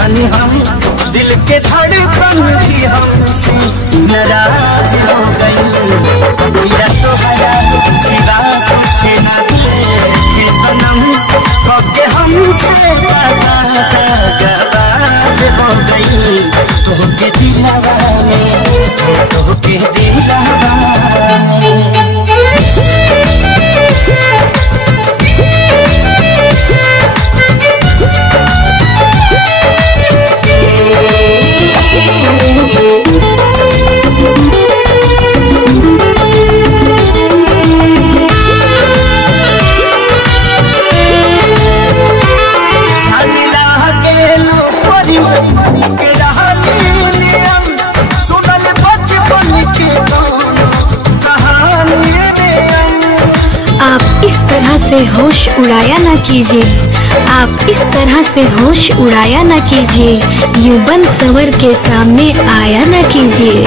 जाने हम दिल के धड़कन की हमसे नाराज हो गई। या तो हरा सिवा कुछ ना देखे सनम के हमसे गवाज हो गई। तो के दिलवा में तो के दिलवा में से होश उड़ाया न कीजिए, आप इस तरह से होश उड़ाया न कीजिए, यूं बन सवर के सामने आया न कीजिए।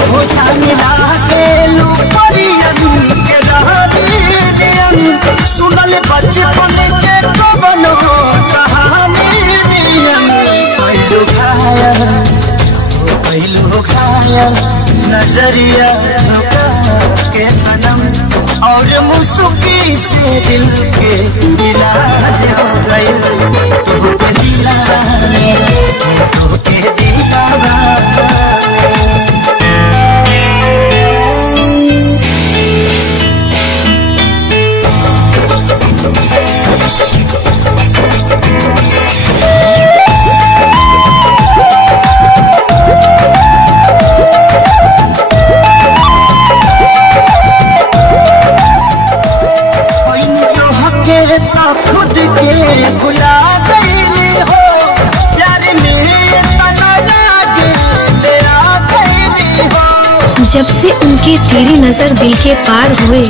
नजरिया के सनम और मुस्की से दिल के इलाज हो गए। तो के दिलवा में तो के दिलवा खुद के भुला गई हो प्यार में हो। जब से उनके तेरी नजर दिल के पार हुए,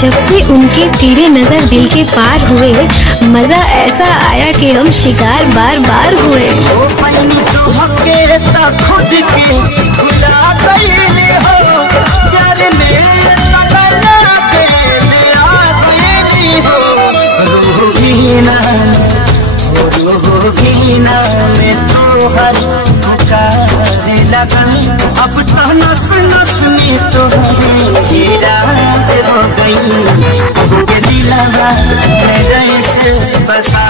जब से उनके तेरे नजर दिल के पार हुए, मजा ऐसा आया कि हम शिकार बार बार हुए। खुद के भुला गई हो प्यार में रोगीना में तो हर पुकार लगा। अब तो नस नस में तो राज हो गई। के दिलवा में जैसे बसा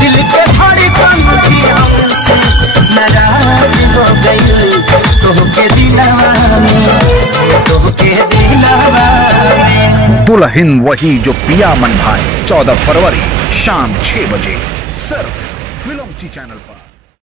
दिल के धड़कन की हमसे नाराज हो गई। तो के दिलवा में तो के दिलवा में दुल्हन वही जो पिया मन भाए 14 फरवरी शाम 6 बजे सिर्फ फिल्म ची चैनल पर।